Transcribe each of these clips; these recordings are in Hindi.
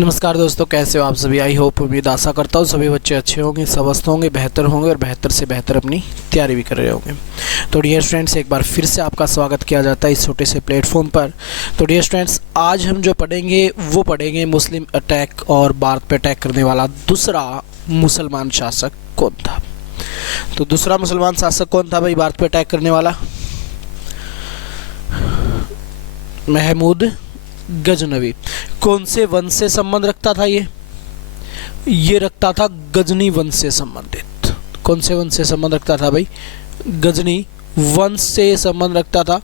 नमस्कार दोस्तों, कैसे हो आप सभी। आई होप, उम्मीद आशा करता हूँ सभी बच्चे अच्छे होंगे, स्वस्थ होंगे, बेहतर होंगे और बेहतर से बेहतर अपनी तैयारी भी कर रहे होंगे। तो डियर स्टूडेंट्स, एक बार फिर से आपका स्वागत किया जाता है इस छोटे से प्लेटफॉर्म पर। तो डियर स्टूडेंट्स, आज हम जो पढ़ेंगे वो पढ़ेंगे मुस्लिम अटैक और भारत पे अटैक करने वाला दूसरा मुसलमान शासक कौन था। तो दूसरा मुसलमान शासक कौन था भाई भारत पे अटैक करने वाला? महमूद गजनवी। कौन से वंश से संबंध रखता था ये रखता था गजनी वंश से संबंधित। कौन से वंश से संबंध रखता था भाई? गजनी वंश से संबंध रखता था।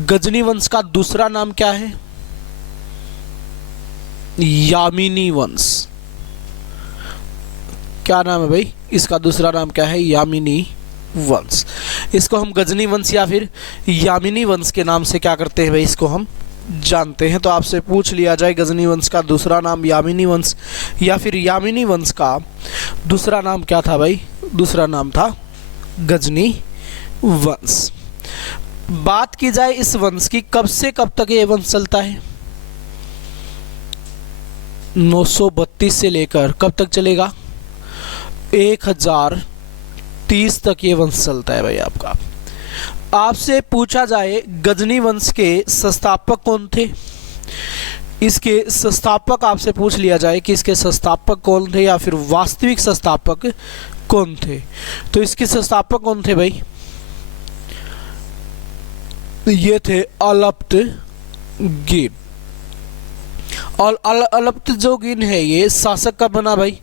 गजनी वंश का दूसरा नाम क्या है? यामिनी वंश। क्या नाम है भाई इसका? दूसरा नाम क्या है? यामिनी वंश। इसको हम गजनी वंश या फिर यामिनी वंश के नाम से क्या करते हैं भाई, इसको हम जानते हैं। तो आपसे पूछ लिया जाए गजनी वंश का दूसरा नाम यामिनी वंश या फिर यामिनी वंश का दूसरा नाम क्या था भाई? दूसरा नाम था गजनी वंश। बात की जाए इस वंश की, कब से कब तक ये वंश चलता है? 932 से लेकर कब तक चलेगा? 1030 तक ये वंश चलता है भाई आपका। आपसे पूछा जाए गजनी वंश के संस्थापक कौन थे? इसके संस्थापक आपसे पूछ लिया जाए कि इसके संस्थापक कौन थे या फिर वास्तविक संस्थापक कौन थे, तो इसके संस्थापक कौन थे भाई? ये थे अलप्तगीन। और अलप्त जो गिन है ये शासक कब बना भाई?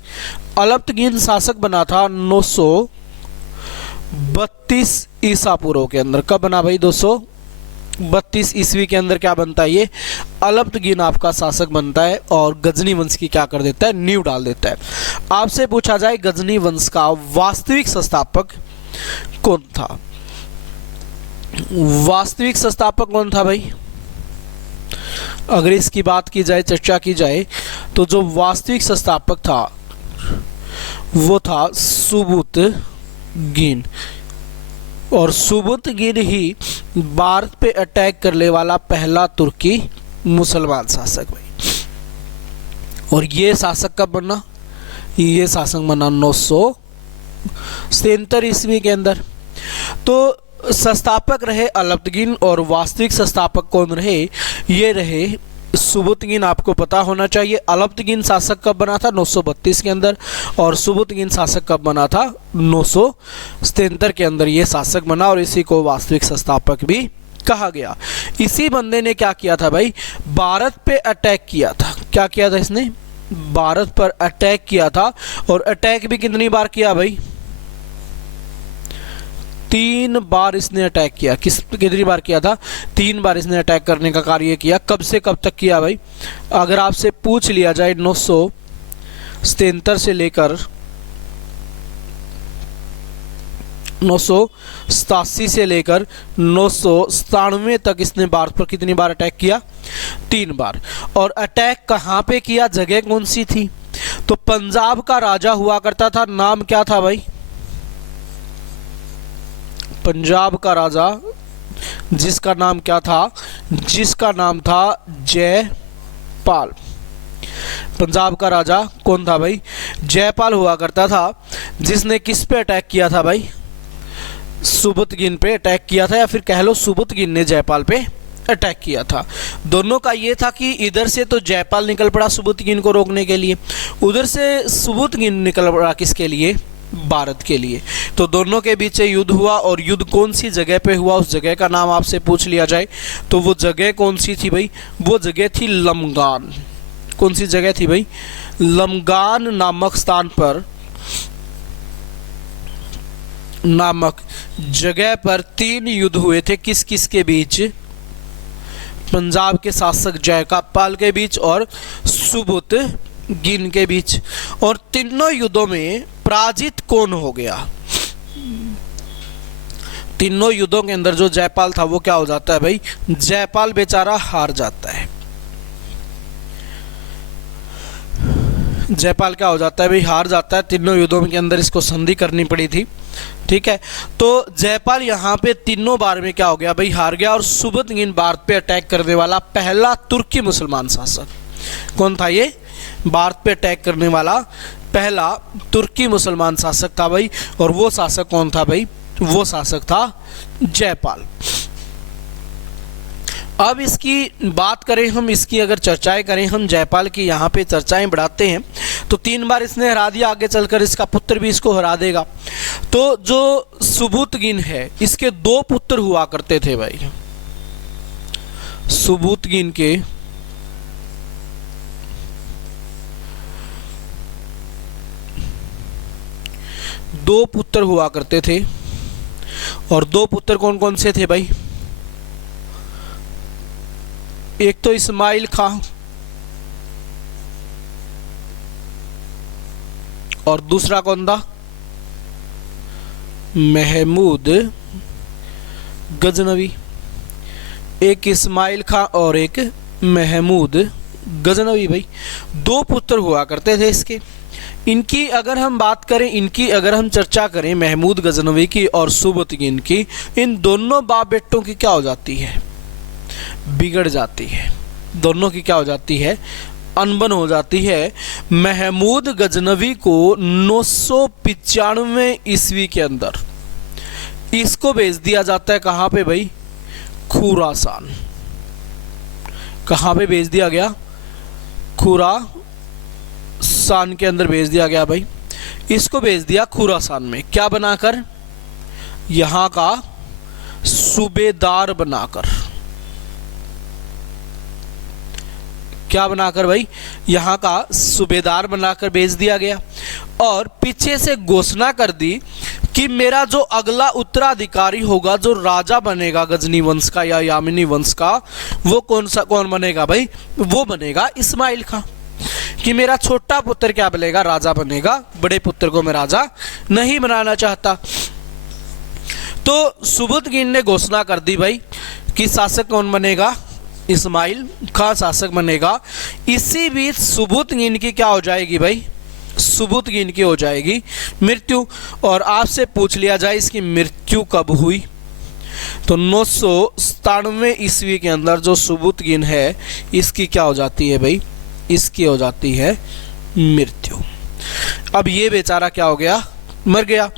अलप्तगीन शासक बना था 932 ईसा पूर्व के अंदर। कब बना भाई? 232 ईस्वी के अंदर क्या बनता है? ये अलप्तगीन आपका शासक बनता है और गजनी वंश की क्या कर देता है? नींव डाल देता है। आपसे पूछा जाए गजनी वंश का वास्तविक संस्थापक कौन था? वास्तविक संस्थापक कौन था भाई? अगर इसकी बात की जाए, चर्चा की जाए, तो जो वास्तविक संस्थापक था वो था सुबुतगीन। और सुबुतगीन ही भारत पे अटैक करने वाला पहला तुर्की मुसलमान शासक भाई। और ये शासक कब बना? ये शासक बना 977 ईस्वी के अंदर। तो संस्थापक रहे अलप्तगीन और वास्तविक संस्थापक कौन रहे? ये रहे सुबुतगीन। आपको पता होना चाहिए अलप्तगीन शासक कब बना था? 932 के अंदर। और सुबुतगीन शासक कब बना था? 977 के अंदर ये शासक बना और इसी को वास्तविक संस्थापक भी कहा गया। इसी बंदे ने क्या किया था भाई? भारत पे अटैक किया था। क्या किया था इसने? भारत पर अटैक किया था। और अटैक भी कितनी बार किया भाई? 3 बार इसने अटैक किया। कितनी बार किया था? 3 बार इसने अटैक करने का कार्य किया। कब से कब तक किया भाई? अगर आपसे पूछ लिया जाए 977 से लेकर 987 से लेकर 997 तक इसने भारत पर कितनी बार अटैक किया? 3 बार। और अटैक कहाँ पे किया? जगह कौन सी थी? तो पंजाब का राजा हुआ करता था, नाम क्या था भाई? पंजाब का राजा जिसका नाम क्या था? जिसका नाम था जयपाल। पंजाब का राजा कौन था भाई? जयपाल हुआ करता था। जिसने किस पे अटैक किया था भाई? सुबुतगीन पे अटैक किया था, या फिर कह लो सुबुतगीन ने जयपाल पे अटैक किया था। दोनों का ये था कि इधर से तो जयपाल निकल पड़ा सुबुतगीन को रोकने के लिए, उधर से सुबुतगीन निकल पड़ा किसके लिए? भारत के लिए। तो दोनों के बीच युद्ध हुआ। और युद्ध कौन सी जगह पे हुआ? उस जगह का नाम आपसे पूछ लिया जाए तो वो जगह कौन सी थी भाई? वो जगह थी लमगान। कौन सी जगह थी भाई? लमगान नामक स्थान पर, नामक जगह पर 3 युद्ध हुए थे। किस किस के बीच? पंजाब के शासक जयपाल के बीच और सुबुतगीन के बीच। और तीनों युद्धों में पराजित कौन हो गया? तीनों युद्धों के अंदर जो जयपाल था वो क्या हो जाता है भाई? जयपाल बेचारा हार जाता है। जयपाल क्या हो जाता है भाई? हार जाता है। तीनों युद्धों के अंदर इसको संधि करनी पड़ी थी। ठीक है, तो जयपाल यहाँ पे तीनों बार में क्या हो गया भाई? हार गया। और सुबुतगीन भारत पे अटैक करने वाला पहला तुर्की मुसलमान शासक कौन था? ये भारत पे अटैक करने वाला पहला तुर्की मुसलमान शासक था भाई। और वो शासक कौन था भाई? वो शासक था जयपाल। अब इसकी बात करें हम, इसकी अगर चर्चाएं करें हम, जयपाल की यहाँ पे चर्चाएं बढ़ाते हैं तो 3 बार इसने हरा दिया, आगे चलकर इसका पुत्र भी इसको हरा देगा। तो जो सुबुतगिन है, इसके 2 पुत्र हुआ करते थे भाई। सुबुतगिन के 2 पुत्र हुआ करते थे। और 2 पुत्र कौन कौन से थे भाई? एक तो इस्माइल खां और दूसरा कौन था? महमूद गजनवी। एक इस्माइल खां और एक महमूद गजनवी भाई, 2 पुत्र हुआ करते थे इसके। इनकी अगर हम बात करें, इनकी अगर हम चर्चा करें, महमूद गजनवी की और सुबुतगिन की, इन दोनों बाप बेटों की क्या हो जाती है? बिगड़ जाती है। दोनों की क्या हो जाती है? अनबन हो जाती है। महमूद गजनवी को 995 ईस्वी के अंदर इसको भेज दिया जाता है। कहाँ पे भाई? खुरासान। कहाँ पे भेज दिया गया? खुरासान के अंदर भेज दिया गया भाई। इसको भेज दिया खुरासान में, क्या बनाकर? यहाँ का सूबेदार बनाकर। क्या बनाकर भाई? यहाँ का सूबेदार बनाकर भेज दिया गया। और पीछे से घोषणा कर दी कि मेरा जो अगला उत्तराधिकारी होगा, जो राजा बनेगा गजनी वंश का या यामिनी वंश का, वो कौन बनेगा भाई? वो बनेगा इस्माइल खां। कि मेरा छोटा पुत्र क्या बनेगा? राजा बनेगा। बड़े पुत्र को मैं राजा नहीं बनाना चाहता। तो सुबुतगिन ने घोषणा कर दी भाई कि शासक कौन बनेगा? इस्माइल खां शासक बनेगा। इसी बीच सुबुतगिन की क्या हो जाएगी भाई? सुबुतगिन की हो जाएगी मृत्यु। और आपसे पूछ लिया जाए इसकी मृत्यु कब हुई, तो 997 ईस्वी के अंदर जो सुबुतगिन है, इसकी क्या हो जाती है भाई? इसकी हो जाती है मृत्यु। अब ये बेचारा क्या हो गया? मर गया।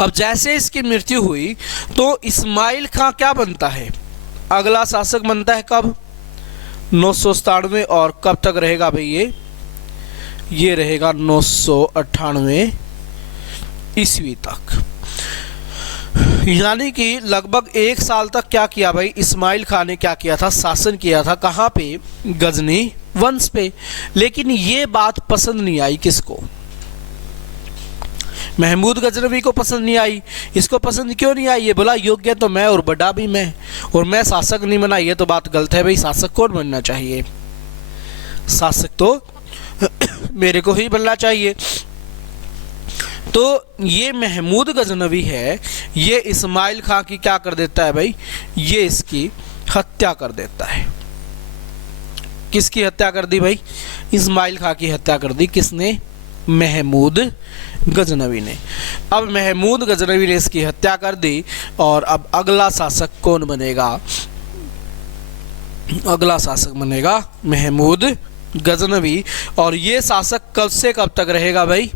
अब जैसे इसकी मृत्यु हुई तो इस्माइल खां क्या बनता है? अगला शासक बनता है। कब? 997। और कब तक रहेगा भाई? ये रहेगा 998 ईस्वी तक। यानी कि लगभग 1 साल तक क्या किया भाई? इस्माइल खां ने क्या किया था? शासन किया था। कहाँ पे? गजनी वंश पे। लेकिन ये बात पसंद नहीं आई किसको? महमूद गजनवी को पसंद नहीं आई। इसको पसंद क्यों नहीं आई? ये बोला योग्य तो मैं और बड़ा भी मैं, और मैं शासक नहीं बना। ये तो बात गलत है भाई। शासक कौन बनना चाहिए? शासक तो मेरे को ही बनना चाहिए। तो ये महमूद गजनवी है, ये इस्माइल खां की क्या कर देता है भाई? ये इसकी हत्या कर देता है। किसकी हत्या कर दी भाई? इस्माइल खां की हत्या कर दी। किसने? महमूद गजनवी ने। अब महमूद गजनवी ने इसकी हत्या कर दी। और अब अगला शासक कौन बनेगा? अगला शासक बनेगा महमूद गजनवी। और ये शासक कब से कब तक रहेगा भाई?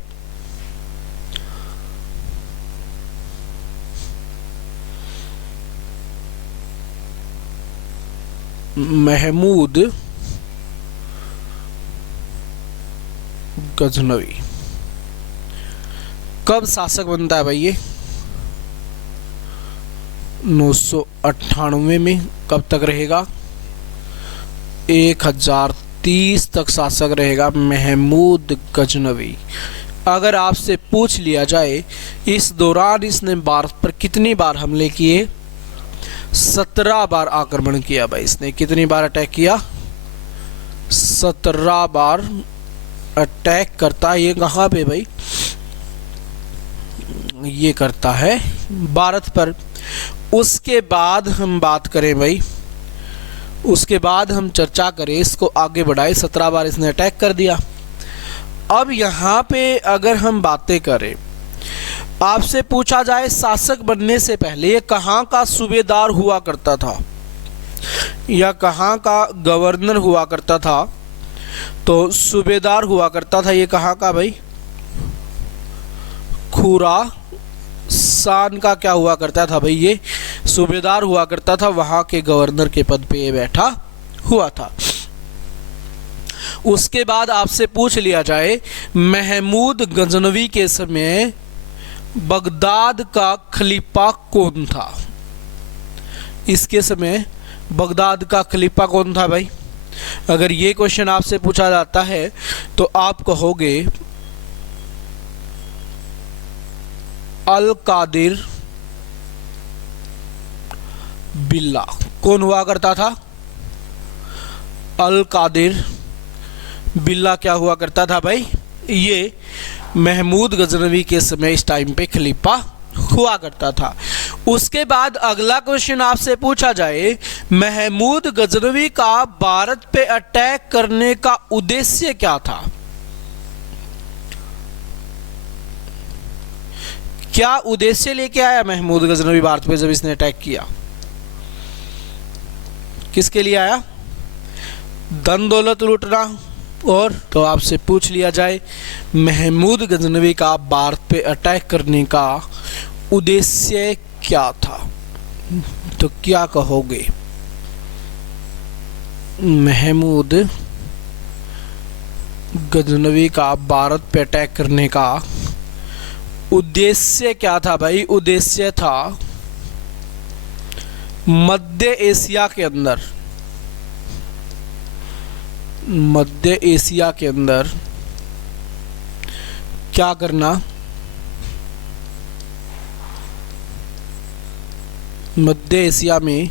महमूद गजनवी कब शासक बनता है भाई? ये 998 में। कब तक रहेगा? 1030 तक शासक रहेगा महमूद गजनवी। अगर आपसे पूछ लिया जाए इस दौरान इसने भारत पर कितनी बार हमले किए? 17 बार आक्रमण किया भाई इसने। कितनी बार अटैक किया? 17 बार अटैक करता है। ये कहाँ पे भाई? ये करता है भारत पर। उसके बाद हम बात करें भाई, उसके बाद हम चर्चा करें, इसको आगे बढ़ाए। 17 बार इसने अटैक कर दिया। अब यहाँ पे अगर हम बातें करें, आपसे पूछा जाए शासक बनने से पहले ये कहाँ का सूबेदार हुआ करता था या कहाँ का गवर्नर हुआ करता था, तो सूबेदार हुआ करता था ये कहाँ का भाई, खुरासान का क्या हुआ करता था भाई, ये सूबेदार हुआ करता था, वहाँ के गवर्नर के पद पे ये बैठा हुआ था। उसके बाद आपसे पूछ लिया जाए महमूद गजनवी के समय बगदाद का खलीफा कौन था। इसके समय बगदाद का खलीफा कौन था भाई। अगर ये क्वेश्चन आपसे पूछा जाता है तो आप कहोगे अल कादिर बिल्ला। कौन हुआ करता था, अल कादिर बिल्ला क्या हुआ करता था भाई, ये महमूद गजनवी के समय इस टाइम पे खलीफा हुआ करता था। उसके बाद अगला क्वेश्चन आपसे पूछा जाए महमूद गजनवी का भारत पे अटैक करने का उद्देश्य क्या था। क्या उद्देश्य लेके आया महमूद गजनवी भारत पे जब इसने अटैक किया, किसके लिए आया, धन दौलत लूटना। और तो आपसे पूछ लिया जाए महमूद गजनवी का भारत पे अटैक करने का उद्देश्य क्या था, तो क्या कहोगे, महमूद गजनवी का भारत पे अटैक करने का उद्देश्य क्या था भाई। उद्देश्य था मध्य एशिया के अंदर, मध्य एशिया के अंदर क्या करना, मध्य एशिया में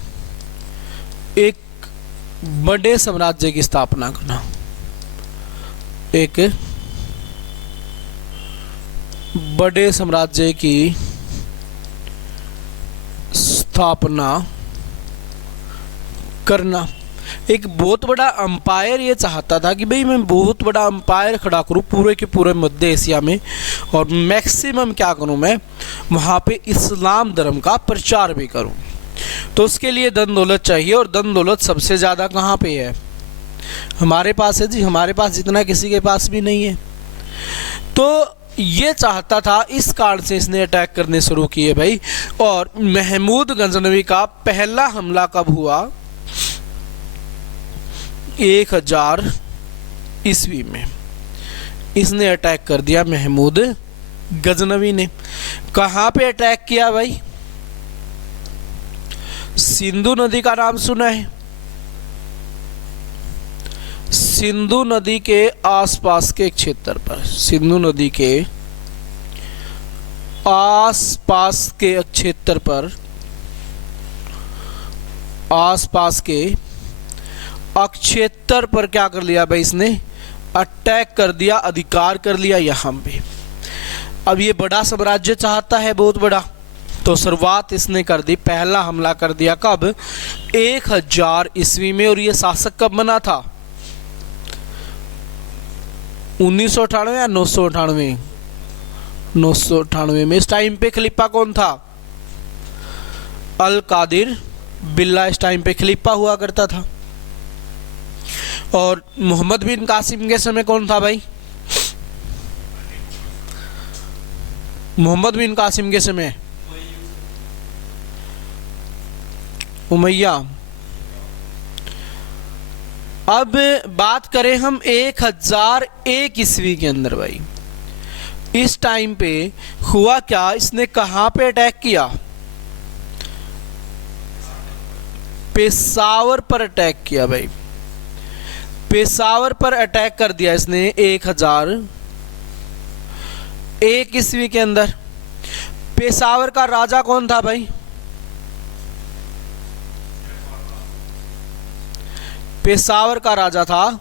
एक बड़े साम्राज्य की स्थापना करना, एक बड़े साम्राज्य की स्थापना करना। एक बहुत बड़ा अंपायर ये चाहता था कि भाई मैं बहुत बड़ा अंपायर खड़ा करूं पूरे के पूरे मध्य एशिया में, और मैक्सिमम क्या करूं मैं वहाँ पे इस्लाम धर्म का प्रचार भी करूं। तो उसके लिए धन दौलत चाहिए, और धन दौलत सबसे ज़्यादा कहाँ पे है, हमारे पास है जी, हमारे पास जितना किसी के पास भी नहीं है। तो ये चाहता था, इस कारण से इसने अटैक करने शुरू किए भाई। और महमूद गजनवी का पहला हमला कब हुआ, 1000 ईस्वी में इसने अटैक कर दिया महमूद गजनवी ने। कहाँ पे अटैक किया भाई, सिंधु नदी का नाम सुना है, सिंधु नदी के आसपास के क्षेत्र पर, सिंधु नदी के आसपास के क्षेत्र पर, आसपास के क्षेत्र पर क्या कर लिया भाई इसने, अटैक कर दिया, अधिकार कर लिया यहाँ पे। अब ये बड़ा साम्राज्य चाहता है बहुत बड़ा, तो शुरुआत इसने कर दी, पहला हमला कर दिया कब, 1000 ईस्वी में। और ये शासक कब बना था, 1998 या 998, 998 में। इस टाइम पे खलीफा कौन था, अल कादिर बिल्ला इस टाइम पे खलीफा हुआ करता था। और मोहम्मद बिन कासिम के समय कौन था भाई, मोहम्मद बिन कासिम के समय उमैया। अब बात करें हम 1001 ईस्वी के अंदर भाई, इस टाइम पे हुआ क्या, इसने कहां पे अटैक किया, पेशावर पर अटैक किया भाई, पेशावर पर अटैक कर दिया इसने 1001 ईस्वी के अंदर। पेशावर का राजा कौन था भाई, पेशावर का राजा था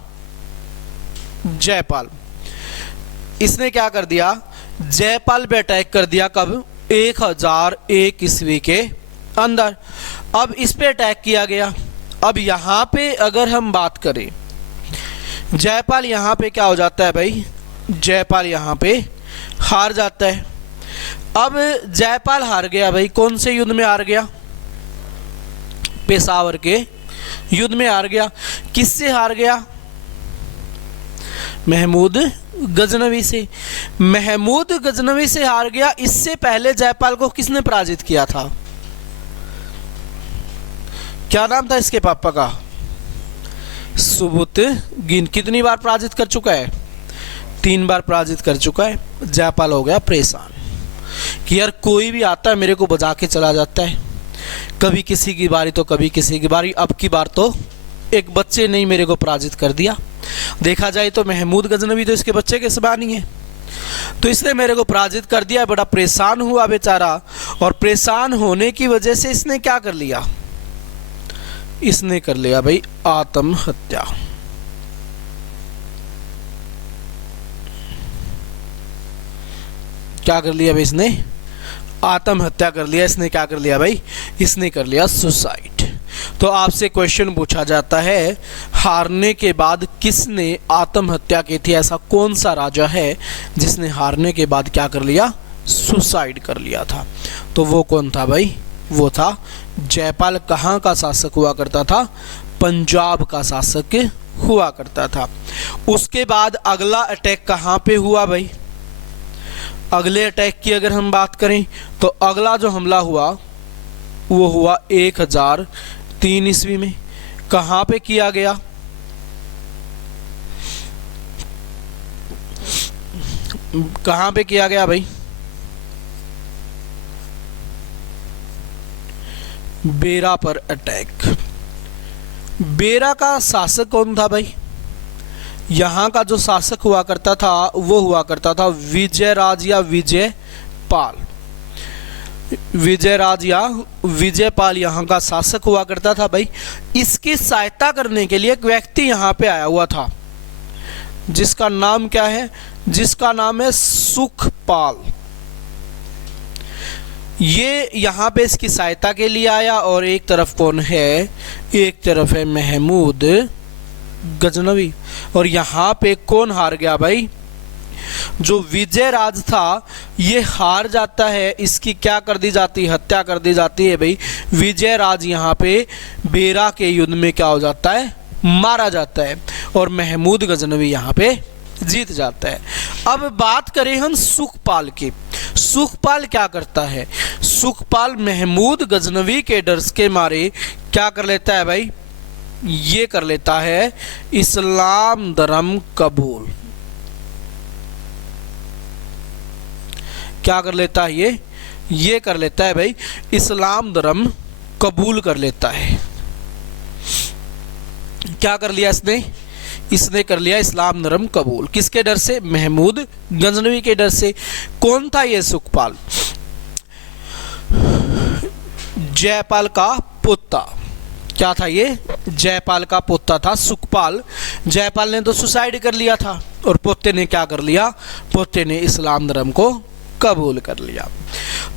जयपाल। इसने क्या कर दिया, जयपाल पे अटैक कर दिया कब, 1001 ईस्वी के अंदर। अब इस पे अटैक किया गया। अब यहाँ पे अगर हम बात करें, जयपाल यहाँ पे क्या हो जाता है भाई, जयपाल यहाँ पे हार जाता है। अब जयपाल हार गया भाई, कौन से युद्ध में हार गया, पेशावर के युद्ध में हार गया। किससे हार गया, महमूद गजनवी से। महमूद गजनवी से हार गया। इससे पहले जयपाल को किसने पराजित किया था? क्या नाम था इसके पापा का? सुबुतगिन। कितनी बार पराजित कर चुका है? 3 बार पराजित कर चुका है। जयपाल हो गया परेशान कि यार कोई भी आता है मेरे को बजा के चला जाता है, कभी किसी की बारी तो कभी किसी की बारी। अब की बार तो एक बच्चे ने ही मेरे को पराजित कर दिया। देखा जाए तो महमूद गजनवी तो इसके बच्चे के समान ही है, तो इसने मेरे को पराजित कर दिया। बड़ा परेशान हुआ बेचारा, और परेशान होने की वजह से इसने क्या कर लिया? इसने कर लिया भाई आत्महत्या। क्या कर लिया भाई इसने? आत्महत्या कर लिया। इसने क्या कर लिया भाई? इसने कर लिया सुसाइड। तो आपसे क्वेश्चन पूछा जाता है, हारने के बाद किसने आत्महत्या की थी? ऐसा कौन सा राजा है जिसने हारने के बाद क्या कर लिया? सुसाइड कर लिया था। तो वो कौन था भाई? वो था जयपाल। कहाँ का शासक हुआ करता था? पंजाब का शासक हुआ करता था। उसके बाद अगला अटैक कहाँ पे हुआ भाई? अगले अटैक की अगर हम बात करें तो अगला जो हमला हुआ वो हुआ 1003 ईस्वी में। कहाँ पे किया गया? कहाँ पे किया गया भाई? बेरा पर अटैक। बेरा का शासक कौन था भाई? यहाँ का जो शासक हुआ करता था वो हुआ करता था विजयराज या विजयपाल। विजयराज या विजयपाल यहाँ का शासक हुआ करता था भाई। इसकी सहायता करने के लिए एक व्यक्ति यहाँ पे आया हुआ था, जिसका नाम क्या है? जिसका नाम है सुखपाल। ये यहाँ पे इसकी सहायता के लिए आया, और एक तरफ कौन है? एक तरफ है महमूद गजनवी। और यहाँ पे कौन हार गया भाई? जो विजयराज था ये हार जाता है। इसकी क्या कर दी जाती है? हत्या कर दी जाती है भाई। विजयराज यहाँ पे बेरा के युद्ध में क्या हो जाता है? मारा जाता है, और महमूद गजनवी यहाँ पे जीत जाता है। अब बात करें हम सुखपाल की। सुखपाल क्या करता है? सुखपाल महमूद गजनवी के डर के मारे क्या कर लेता है भाई? ये कर लेता है इस्लाम धर्म कबूल। क्या कर लेता है? ये कर लेता है भाई इस्लाम धर्म कबूल कर लेता है। क्या कर लिया इसने? इसने कर लिया इस्लाम धर्म कबूल। किसके डर से? महमूद गजनवी के डर से। कौन था ये सुखपाल? जयपाल का पुत्र। क्या था ये? जयपाल का पोता था सुखपाल। जयपाल ने तो सुसाइड कर लिया था, और पोते ने क्या कर लिया? पोते ने इस्लाम धर्म को कबूल कर लिया।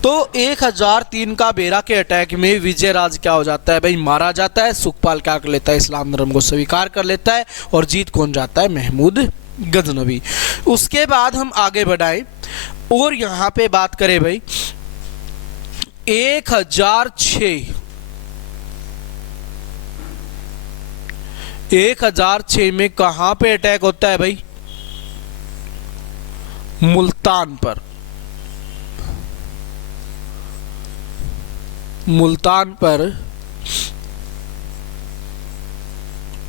तो 1003 का बेरा के अटैक में विजयराज क्या हो जाता है भाई? मारा जाता है। सुखपाल क्या कर लेता है? इस्लाम धर्म को स्वीकार कर लेता है, और जीत कौन जाता है? महमूद गजनवी। उसके बाद हम आगे बढ़ाएं और यहाँ पे बात करें भाई 1006 में कहां पे अटैक होता है भाई? मुल्तान पर। मुल्तान पर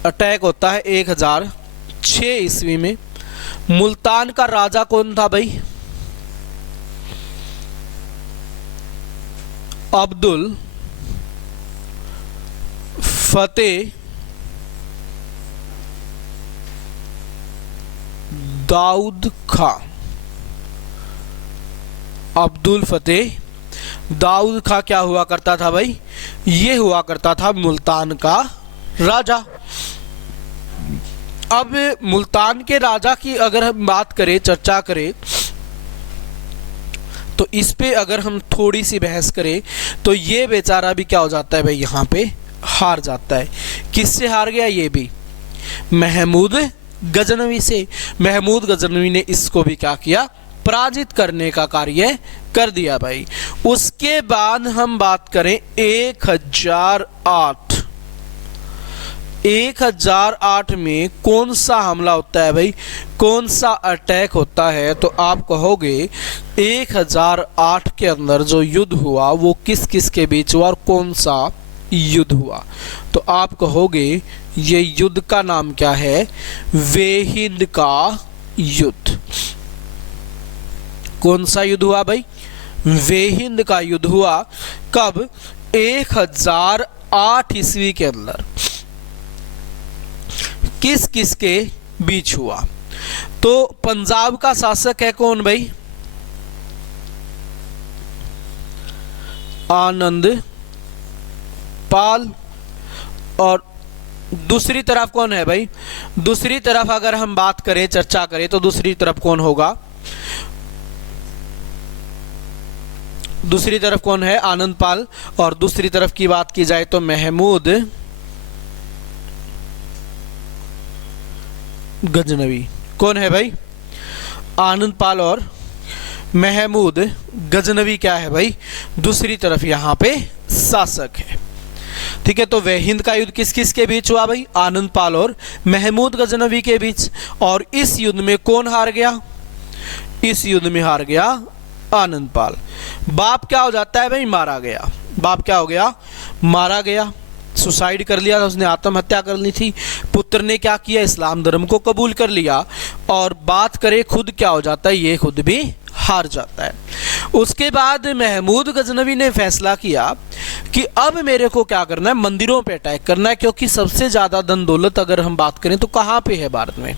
अटैक होता है 1006 ईस्वी में। मुल्तान का राजा कौन था भाई? अब्दुल फतेह दाऊद खां। अब्दुल फतेह दाऊद खां क्या हुआ करता था भाई? ये हुआ करता था मुल्तान का राजा। अब मुल्तान के राजा की अगर हम बात करें, चर्चा करें, तो इस पे अगर हम थोड़ी सी बहस करें तो ये बेचारा भी क्या हो जाता है भाई? यहाँ पे हार जाता है। किससे हार गया? ये भी महमूद गजनवी से। महमूद गजनवी ने इसको भी क्या किया? पराजित करने का कार्य कर दिया भाई। उसके बाद हम बात करें 1008 1008 में कौन सा हमला होता है भाई, कौन सा अटैक होता है? तो आप कहोगे 1008 के अंदर जो युद्ध हुआ वो किस किस के बीच हुआ और कौन सा युद्ध हुआ? तो आप कहोगे ये युद्ध का नाम क्या है? वेहिंद का युद्ध। कौन सा युद्ध हुआ भाई? वेहिंद का युद्ध हुआ। कब? 1008 ईस्वी के अंदर। किस किस के बीच हुआ? तो पंजाब का शासक है कौन भाई? आनंद पाल। और दूसरी तरफ कौन है भाई? दूसरी तरफ अगर हम बात करें, चर्चा करें, तो दूसरी तरफ कौन होगा? दूसरी तरफ कौन है? आनंद पाल। और दूसरी तरफ की बात की जाए तो महमूद गजनवी। कौन है भाई? आनंद पाल और महमूद गजनवी क्या है भाई? दूसरी तरफ यहां पे शासक है। ठीक है, तो वेहिंद का युद्ध किस किस के बीच हुआ भाई? आनंद पाल और महमूद गजनवी के बीच। और इस युद्ध में कौन हार गया? इस युद्ध में हार गया आनंद पाल। बाप क्या हो जाता है भाई? मारा गया। बाप क्या हो गया? मारा गया। सुसाइड कर लिया था उसने, आत्महत्या कर ली थी। पुत्र ने क्या किया? इस्लाम धर्म को कबूल कर लिया। और बात करें खुद क्या हो जाता है? ये खुद भी हार जाता है। उसके बाद महमूद गजनवी ने फैसला किया कि अब मेरे को क्या करना है? मंदिरों पे अटैक करना है, क्योंकि सबसे ज्यादा धन दौलत अगर हम बात करें तो कहाँ पे है भारत में?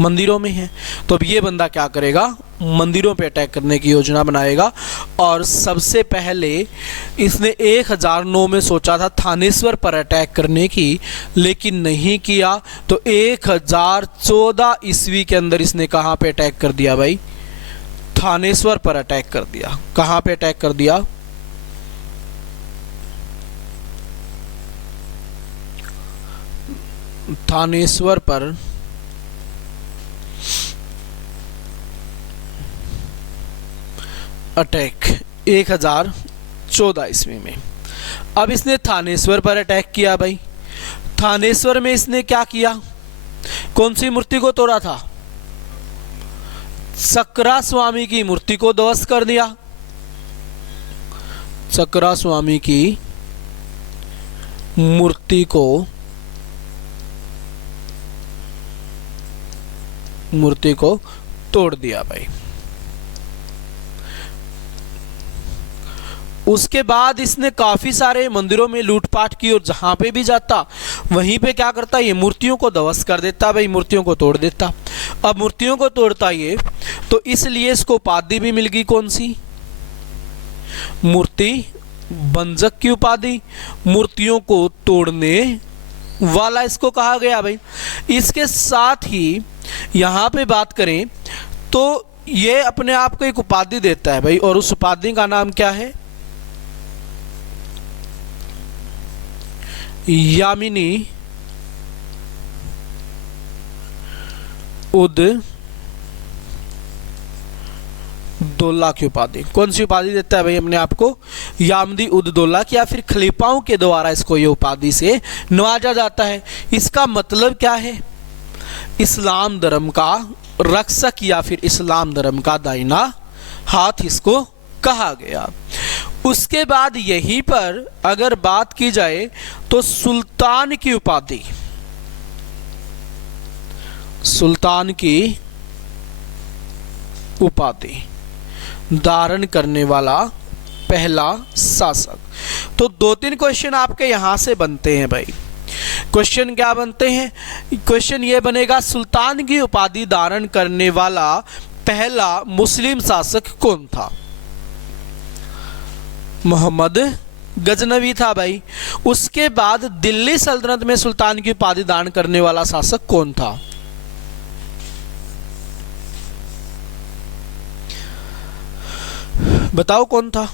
मंदिरों में है। तो अब ये बंदा क्या करेगा? मंदिरों पे अटैक करने की योजना बनाएगा। और सबसे पहले इसने 1009 में सोचा था थानेश्वर पर अटैक करने की, लेकिन नहीं किया। तो 1014 ईस्वी के अंदर इसने कहाँ पे अटैक कर दिया भाई? थानेश्वर पर अटैक कर दिया। कहाँ पे अटैक कर दिया? थानेश्वर पर अटैक 1014 ईस्वी में। अब इसने थानेश्वर पर अटैक किया भाई। थानेश्वर में इसने क्या किया? कौन सी मूर्ति को तोड़ा था? सकरा स्वामी की मूर्ति को ध्वस्त कर दिया। सकरा स्वामी की मूर्ति को तोड़ दिया भाई। उसके बाद इसने काफी सारे मंदिरों में लूटपाट की और जहां पे भी जाता वहीं पे क्या करता? ये मूर्तियों को ध्वस्त कर देता भाई, मूर्तियों को तोड़ देता। अब मूर्तियों को तोड़ता ये, तो इसलिए इसको उपाधि भी मिल गई। कौन सी? मूर्ति भंजक की उपाधि। मूर्तियों को तोड़ने वाला इसको कहा गया भाई। इसके साथ ही यहां पे बात करें तो ये अपने आप को एक उपाधि देता है भाई, और उस उपाधि का नाम क्या है? यामिनी उद दौला की उपाधि। कौन सी उपाधि देता है भाई अपने आप को? यामिनी उद दौला की, या फिर खलीफाओं के द्वारा इसको ये उपाधि से नवाजा जाता है। इसका मतलब क्या है? इस्लाम धर्म का रक्षक या फिर इस्लाम धर्म का दाहिना हाथ इसको कहा गया। उसके बाद यहीं पर अगर बात की जाए तो सुल्तान की उपाधि, सुल्तान की उपाधि धारण करने वाला पहला शासक। तो 2-3 क्वेश्चन आपके यहां से बनते हैं भाई। क्वेश्चन क्या बनते हैं? क्वेश्चन ये बनेगा, सुल्तान की उपाधि धारण करने वाला पहला मुस्लिम शासक कौन था? मोहम्मद गजनवी था भाई। उसके बाद दिल्ली सल्तनत में सुल्तान की उपाधि धारण करने वाला शासक कौन था? बताओ कौन था?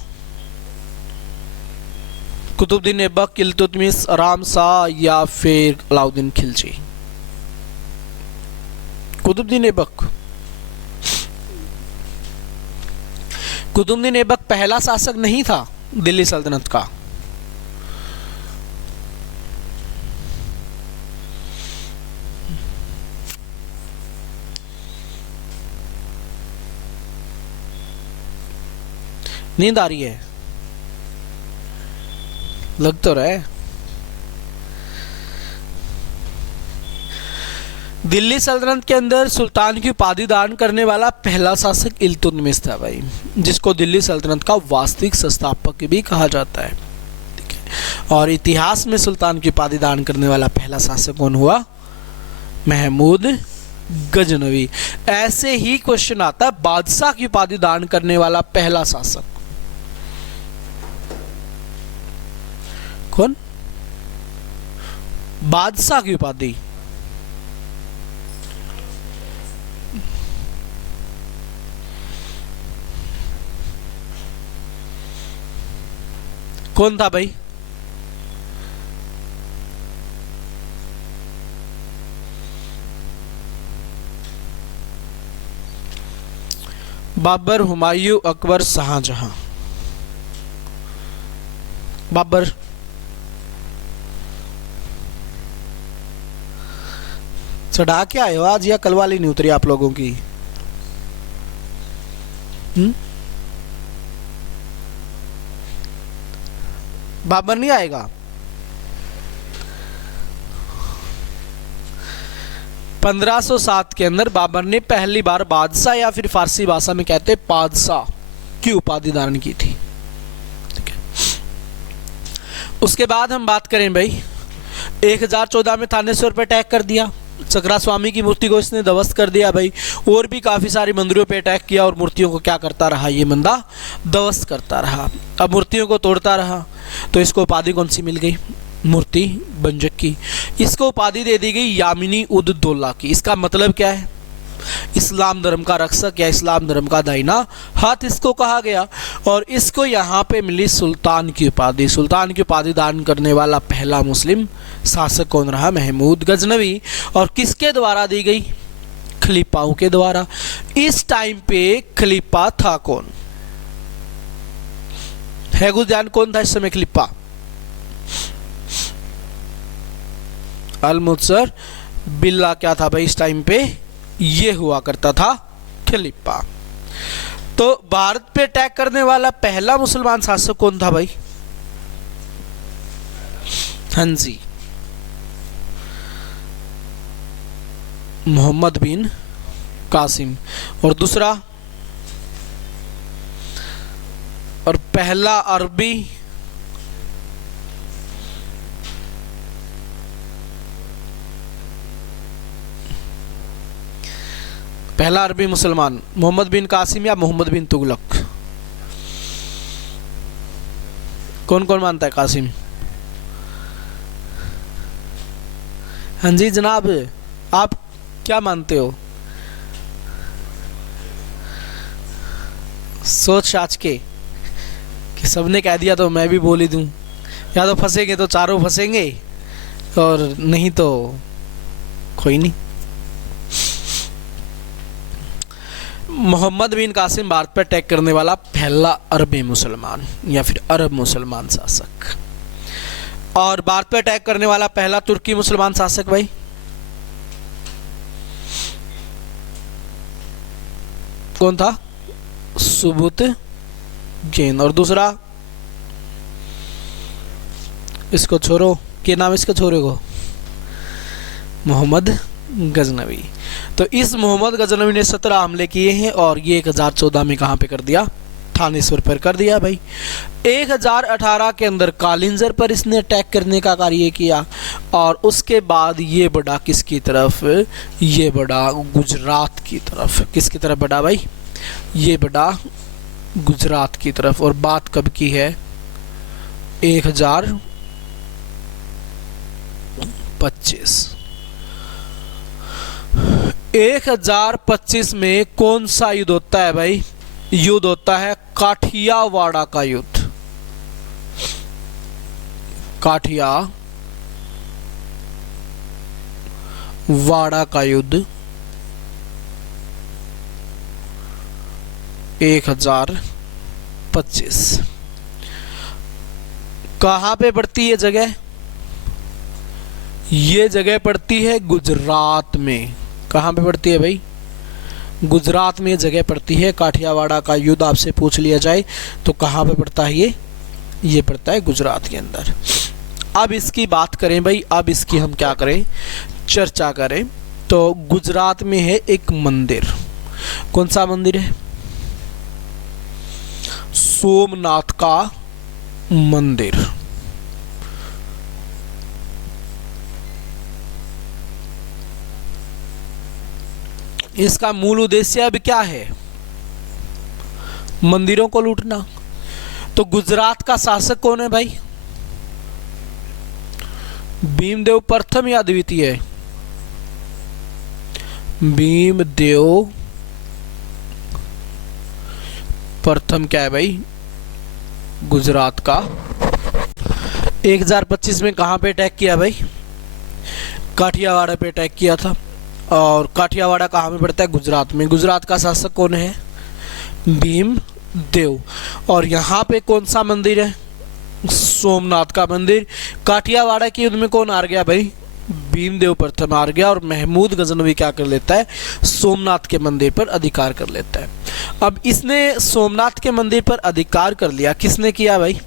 कुतुबुद्दीन ऐबक, इल्तुतमिश, आराम शाह या फिर अलाउद्दीन खिलजी? कुतुबुद्दीन ऐबक। कुतुबुद्दीन ऐबक पहला शासक नहीं था दिल्ली सल्तनत का। नींद आ रही है, लग तो रहा है। दिल्ली सल्तनत के अंदर सुल्तान की उपाधि धारण करने वाला पहला शासक इल्तुतमिश था भाई, जिसको दिल्ली सल्तनत का वास्तविक संस्थापक भी कहा जाता है। ठीक है, और इतिहास में सुल्तान की उपाधि धारण करने वाला पहला शासक कौन हुआ? महमूद गजनवी। ऐसे ही क्वेश्चन आता है, बादशाह की उपाधि धारण करने वाला पहला शासक कौन? बादशाह की उपाधि कौन था भाई? बाबर, हुमायूं, अकबर, शाहजहां। बाबर। चढ़ा के आए हो आज, या कल वाली नहीं उतरी आप लोगों की? बाबर नहीं आएगा? 1507 के अंदर बाबर ने पहली बार बादशाह, या फिर फारसी भाषा में कहते पादशाह की उपाधि धारण की थी। ठीक है, उसके बाद हम बात करें भाई, 1014 में थानेश्वर पर अटैक कर दिया, चक्रा स्वामी की मूर्ति को इसने ध्वस्त कर दिया भाई, और भी काफी सारी मंदिरों पे अटैक किया और मूर्तियों को क्या करता रहा? ये बंदा ध्वस्त करता रहा। अब मूर्तियों को तोड़ता रहा, तो इसको उपाधि कौन सी मिल गई? मूर्ति भंजक की। इसको उपाधि दे दी गई यामिनी उद दौला की। इसका मतलब क्या है? इस्लाम धर्म का रक्षक या इस्लाम धर्म का दाहिना हाथ इसको कहा गया। और इसको यहाँ पे मिली सुल्तान की उपाधि। सुल्तान की उपाधि धारण करने वाला पहला मुस्लिम शासक कौन रहा? महमूद गजनवी। और किसके द्वारा दी गई? खलीफाओं के द्वारा। इस टाइम पे खलीफा था कौन? है कुछ ध्यान? कौन था इस समय खलीफा? अल-मुत्सर बिल्ला क्या था भाई इस टाइम पे? ये हुआ करता था खलीफा। तो भारत पे अटैक करने वाला पहला मुसलमान शासक कौन था भाई? हाँ जी, मोहम्मद बिन कासिम। और दूसरा, और पहला अरबी मुसलमान मोहम्मद बिन कासिम या मोहम्मद बिन तुगलक? कौन कौन मानता है कासिम? हाँ जी जनाब, आप क्या मानते हो? सोच साच के कि सबने कह दिया तो मैं भी बोल ही दूं, या तो फंसेंगे तो चारों फंसेंगे, और नहीं तो कोई नहीं। मोहम्मद बिन कासिम भारत पर अटैक करने वाला पहला अरबी मुसलमान या फिर अरब मुसलमान शासक। और भारत पर अटैक करने वाला पहला तुर्की मुसलमान शासक भाई? कौन था? सुबुत जैन। और दूसरा, इसको छोड़ो, क्या नाम इसका छोरे को? मोहम्मद गजनवी। तो इस मोहम्मद गजनवी ने 17 हमले किए हैं, और ये 1014 में कहां पे कर दिया? थानेश्वर पर कर दिया भाई। 1018 के अंदर कालिंजर पर इसने अटैक करने का कार्य किया, और उसके बाद ये बढ़ा किसकी तरफ? ये बढ़ा गुजरात की तरफ। किसकी तरफ बढ़ा भाई? ये बढ़ा गुजरात की तरफ। और बात कब की है? 1025। 1025 में कौन सा युद्ध होता है भाई? युद्ध होता है काठियावाड़ का युद्ध। काठियावाड़ का युद्ध 1025। कहां पे पड़ती है जगह? ये जगह पड़ती है गुजरात में। कहां पे पड़ती है भाई? गुजरात में जगह पड़ती है। काठियावाड़ा का युद्ध आपसे पूछ लिया जाए तो कहाँ पे पड़ता है ये पड़ता है गुजरात के अंदर। अब इसकी बात करें भाई, अब इसकी हम क्या करें, चर्चा करें। तो गुजरात में है एक मंदिर, कौन सा मंदिर है, सोमनाथ का मंदिर। इसका मूल उद्देश्य अब क्या है, मंदिरों को लूटना। तो गुजरात का शासक कौन है भाई, भीमदेव प्रथम या द्वितीय, भीमदेव प्रथम क्या है भाई, गुजरात का। 1025 में कहां पे अटैक किया भाई, काठियावाड़ा पे अटैक किया था। और काठियावाड़ा कहाँ में पड़ता है, गुजरात में। गुजरात का शासक कौन है, भीमदेव। और यहाँ पे कौन सा मंदिर है, सोमनाथ का मंदिर। काठियावाड़ा के युद्ध में कौन हार गया भाई, भीमदेव प्रथम हार गया। और महमूद गजनवी क्या कर लेता है, सोमनाथ के मंदिर पर अधिकार कर लेता है। अब इसने सोमनाथ के मंदिर पर अधिकार कर लिया, किसने किया भाई,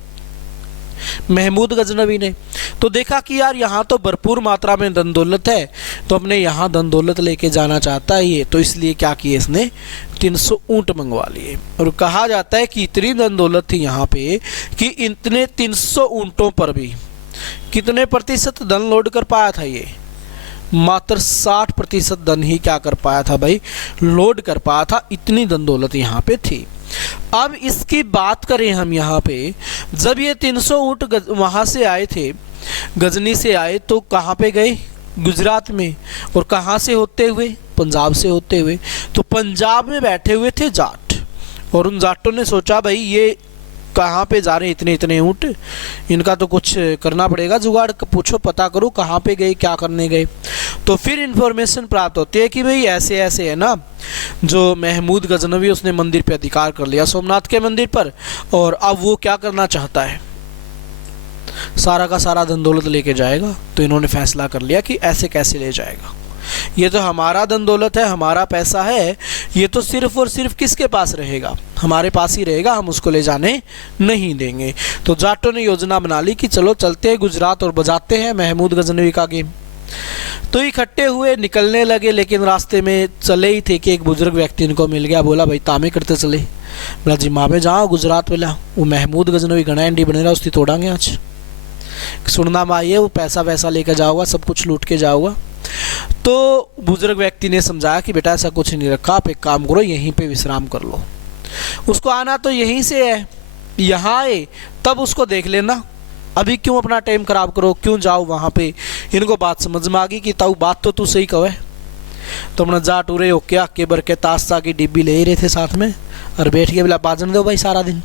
महमूद गजनवी ने। तो देखा कि यार यहाँ तो भरपूर मात्रा में धन दौलत है, तो अपने यहाँ धन दौलत लेके जाना चाहता है ये, तो इसलिए क्या किया इसने, 300 ऊंट मंगवा लिए। और कहा जाता है कि इतनी धन दौलत थी यहाँ पे कि इतने 300 ऊंटों पर भी कितने प्रतिशत धन लोड कर पाया था ये, मात्र 60% धन ही क्या कर पाया था भाई, लोड कर पाया था। इतनी धन दौलत यहाँ पे थी। अब इसकी बात करें हम यहाँ पे, जब ये 300 ऊंट वहां से आए थे, गजनी से आए, तो कहाँ पे गए, गुजरात में। और कहाँ से होते हुए, पंजाब से होते हुए। तो पंजाब में बैठे हुए थे जाट, और उन जाटों ने सोचा भाई ये कहाँ पे जा रहे हैं इतने इतने ऊंट, इनका तो कुछ करना पड़ेगा जुगाड़, पूछो पता करो कहाँ पे गए, क्या करने गए। तो फिर इन्फॉर्मेशन प्राप्त होती है कि भाई ऐसे ऐसे है ना, जो महमूद गजनवी उसने मंदिर पे अधिकार कर लिया, सोमनाथ के मंदिर पर, और अब वो क्या करना चाहता है, सारा का सारा धन दौलत लेके जाएगा। तो इन्होंने फैसला कर लिया कि ऐसे कैसे ले जाएगा, ये तो हमारा धन दौलत है, हमारा पैसा है, ये तो सिर्फ और सिर्फ किसके पास रहेगा, हमारे पास ही रहेगा, हम उसको ले जाने नहीं देंगे। तो जाटों ने योजना बना ली कि चलो चलते हैं गुजरात और बजाते हैं महमूद गजनवी का गेम। तो इकट्ठे हुए निकलने लगे, लेकिन रास्ते में चले ही थे कि एक बुजुर्ग व्यक्ति इनको मिल गया। बोला भाई तामे करते चले, बोला जी माँ में जाओ गुजरात वाला, वो महमूद गजनवी घना एंडी बने रहा, उसकी तोड़ांगे आज, सुनना माइए वो पैसा वैसा लेकर जाओगा, सब कुछ लूट के जाओगा। तो बुजुर्ग व्यक्ति ने समझाया कि बेटा ऐसा कुछ नहीं रखा, आप एक काम करो यहीं पे विश्राम कर लो, उसको आना तो यहीं से है, यहाँ आए तब उसको देख लेना, अभी क्यों अपना टाइम खराब करो, क्यों जाओ वहाँ पे। इनको बात समझ में आ गई कि ताऊ बात तो तू सही कहे। तो अपना जा टूरे होके आके बर के तास्ता की डिब्बी ले ही रहे थे साथ में, और बैठ के बोला बाजन दो भाई सारा दिन।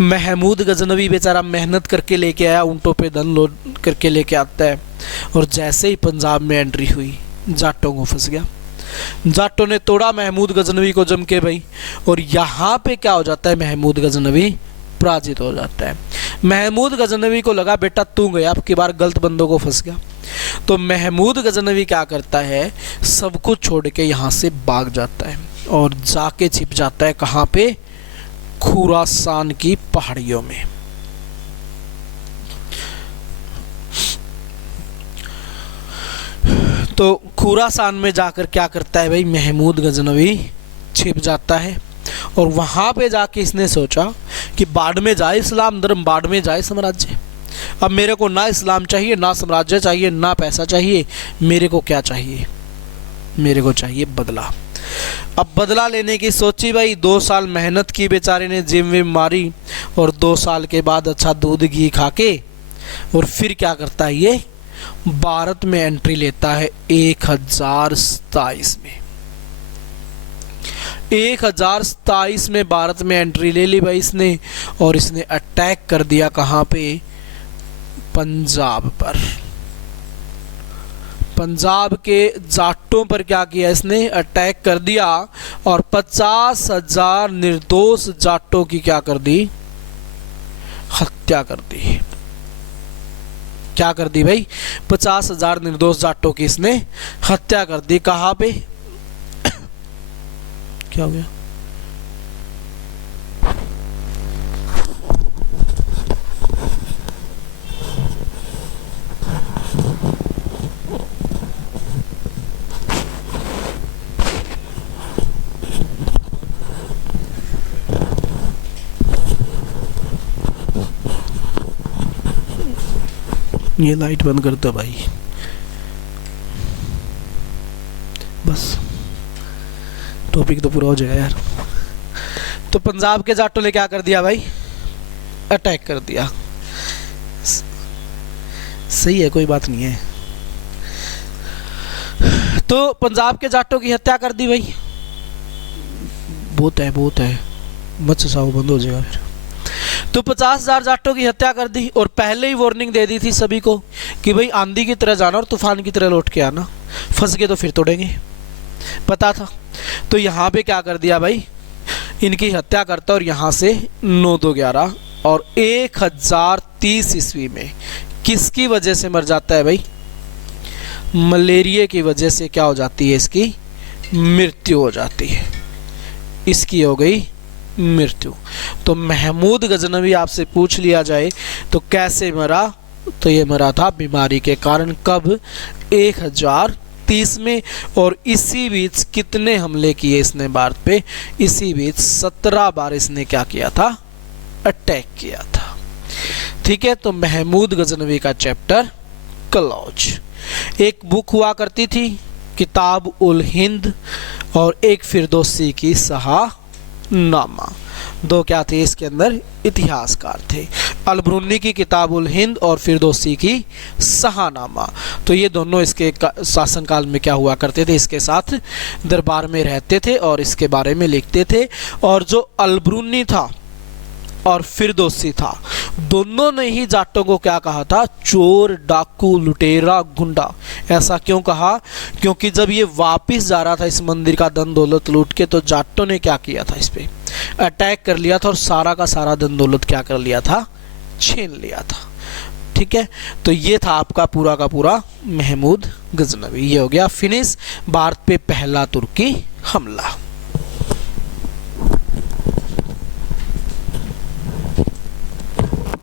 महमूद गजनवी बेचारा मेहनत करके लेके आया, ऊँटों पे धन लोड करके लेके आता है, और जैसे ही पंजाब में एंट्री हुई जाटों को फंस गया। जाटों ने तोड़ा महमूद गजनवी को जम के भाई, और यहाँ पे क्या हो जाता है, महमूद गजनवी पराजित हो जाता है। महमूद गजनवी को लगा बेटा तू गया, अब की बार गलत बंदों को फंस गया। तो महमूद गजनवी क्या करता है, सब कुछ छोड़ के यहाँ से भाग जाता है और जाके छिप जाता है कहाँ पे, खुरासान की पहाड़ियों में। तो खुरासान में जाकर क्या करता है भाई, महमूद गजनवी छिप जाता है। और वहां पे जाके इसने सोचा कि बाढ़ में जाए इस्लाम धर्म, बाढ़ में जाए साम्राज्य। अब मेरे को ना इस्लाम चाहिए, ना साम्राज्य चाहिए, ना पैसा चाहिए, मेरे को क्या चाहिए, मेरे को चाहिए बदला। अब बदला लेने की सोची भाई, 2 साल मेहनत की बेचारे ने, जिम विम मारी, और 2 साल के बाद अच्छा दूध घी खा के, और फिर क्या करता है ये, भारत में एंट्री लेता है 1027 में। 1027 में भारत में एंट्री ले ली भाई इसने, और इसने अटैक कर दिया कहाँ पे, पंजाब पर। पंजाब के जाटों पर क्या किया इसने, अटैक कर दिया, और 50,000 निर्दोष जाटों की क्या कर दी, हत्या कर दी। क्या कर दी भाई, 50,000 निर्दोष जाटों की इसने हत्या कर दी। कहाँ पे, क्या हो गया? ये लाइट बंद कर दो भाई, बस टॉपिक तो पूरा हो जाएगा यार। तो पंजाब के जाटों ने क्या कर दिया भाई? अटैक कर दिया। सही है, कोई बात नहीं है। तो पंजाब के जाटों की हत्या कर दी भाई। बहुत है, मत ससाओ, बंद हो जाएगा फिर। तो 50,000 जाटों की हत्या कर दी और पहले ही वार्निंग दे दी थी सभी को कि भाई आंधी की तरह जाना और तूफान की तरह लौट के आना, फंस गए तो फिर तोड़ेंगे, पता था। तो यहाँ पे क्या कर दिया भाई, इनकी हत्या करता और यहाँ से 9-2-11 और 1030 ईस्वी में किसकी वजह से मर जाता है भाई? मलेरिया की वजह से क्या हो जाती है? इसकी मृत्यु हो जाती है। इसकी हो गई मृत्यु। तो महमूद गजनवी आपसे पूछ लिया जाए तो कैसे मरा, तो ये मरा था बीमारी के कारण। कब? 1030 में। और इसी बीच कितने हमले किए इसने भारत पे? इसी बीच 17 बार इसने क्या किया था? अटैक किया था। ठीक है, तो महमूद गजनवी का चैप्टर क्लोज। एक बुक हुआ करती थी किताब उल हिंद और एक फिरदौसी की सहानामा। दो क्या थे इसके अंदर? इतिहासकार थे। अलब्रूनी की किताब उल हिंद और फिरदौसी की सहानामा। तो ये दोनों इसके शासनकाल में क्या हुआ करते थे? इसके साथ दरबार में रहते थे और इसके बारे में लिखते थे। और जो अलब्रूनी था और फिरदौसी था, दोनों ने ही जाटों को क्या कहा था? चोर, डाकू, लुटेरा, गुंडा। ऐसा क्यों कहा? क्योंकि जब ये वापस जा रहा था इस मंदिर का धन दौलत लूट के, तो जाटों ने क्या किया था? इस पे अटैक कर लिया था और सारा का सारा धन दौलत क्या कर लिया था? छीन लिया था। ठीक है, तो ये था आपका पूरा का पूरा महमूद गजनवी। ये हो गया फिनिश, भारत पे पहला तुर्की हमला।